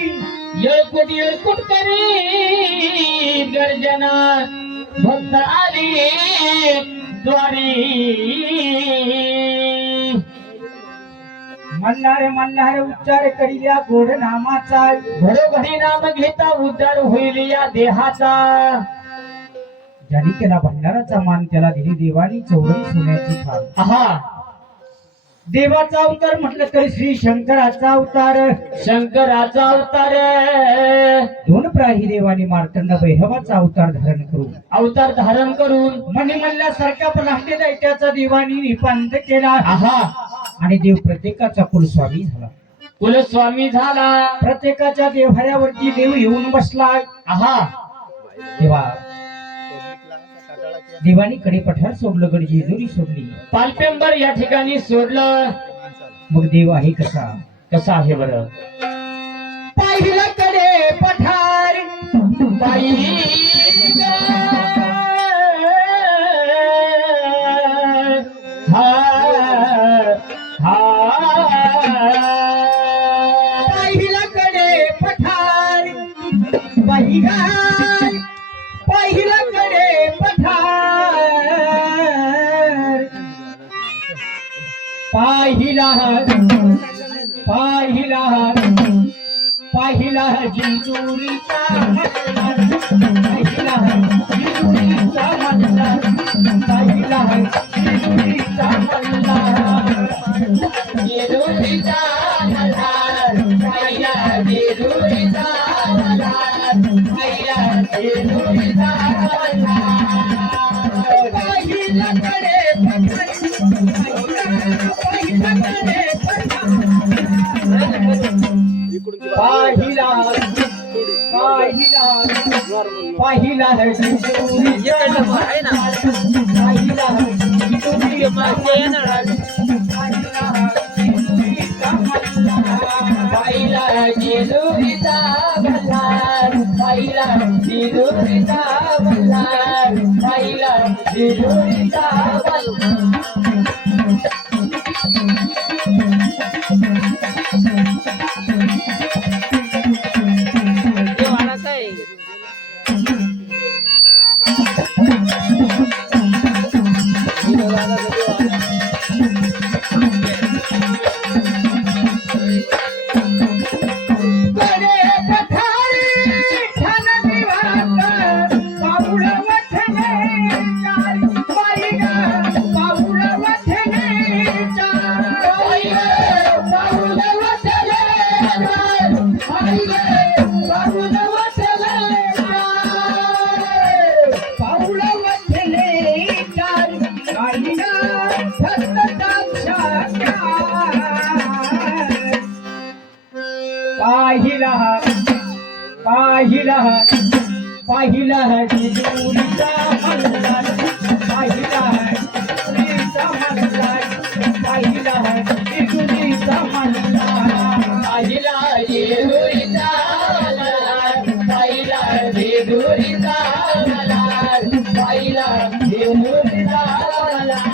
येळकोट येळकोट करी गर्जना भक्त आली द्वारी मल्हार उच्चार करील्या गोड नामाचा घरोघरी नाम घेता उद्धार होईल या देहाचा ज्यांनी केला भंडाराचा मान त्याला दिली देवानी चौरंग सोन्याची थाल आहा देवाचा अवतार म्हटलं तरी श्री शंकराचा अवतार शंकराचा अवतार दोन प्राही देवाने मार्तंड भैरवाचा अवतार धारण करून मणिमल्ल्यासारख्या प्रल्हाद दैत्याचा देवानी निपांत केला आहा आणि देव प्रत्येकाचा कुलस्वामी झाला कुलस्वामी झाला प्रत्येकाच्या देव्हाऱ्यावरती देव येऊन बसला आहा तेव्हा देवानी कडे पठार सोडलं गड जेजुरी सोडली पालपेंबर या ठिकाणी सोडलं मग देव आहे कसा कसा आहे बरं पाहिलं कडे पठार पाहिलं कडे पठार पाहिलं कडे पठार पाहिला जिंजुरीचा मल्हार पाहिला जिंजुरीचा मल्हार पाहिला जिंजुरीचा मल्हार जेजुरीचा मल्हार पाहिला जेजुरीचा मल्हार पाहिला जेजुरीचा मल्हार पाहिला कडे पाहिला जेजुरीचा मल्हार पाहिला जेजुरीचा मल्हार पाहिला जेजुरीचा पाहिला जेजुरीचा मल्हार पाहिला जेजुरीचा मल्हार पाहिला जेजुरीचा मल्हार पाहिला जेजुरीचा मल्हार पाहिला जेजुरीचा मल्हार पाहिला जेजुरीचा मल्हार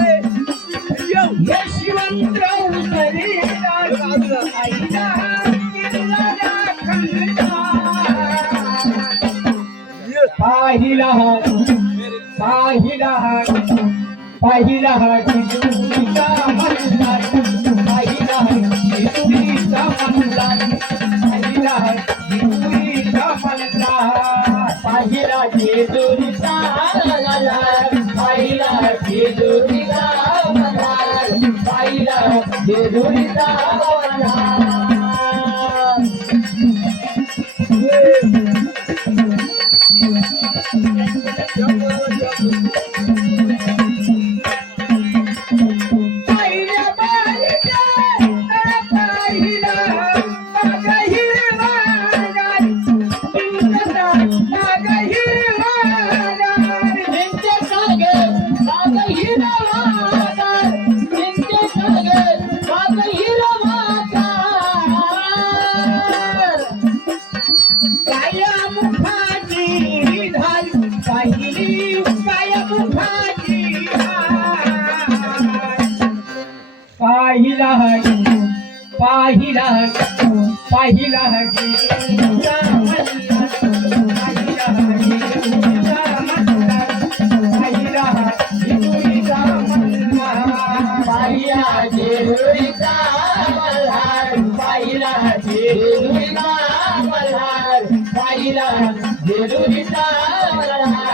पाहिला पाहिला जेजुरीचा मल्हार पाहिला जेजुरीचा मल्हार पाहिला जेजुरीचा मल्हार पाहिला जेजुरीचा मल्हार पाहिला जेजुरीचा मल्हार पाहिला जेजुरीचा मल्हार पाहिला पाहिला जेजुरीचा मल्हार, पाहिला जेजुरीचा मल्हार, पाहिला जेजुरीचा मल्हार. पाहिला जेजुरीचा मल्हार, पाहिला जेजुरीचा मल्हार, पाहिला जेजुरीचा मल्हार.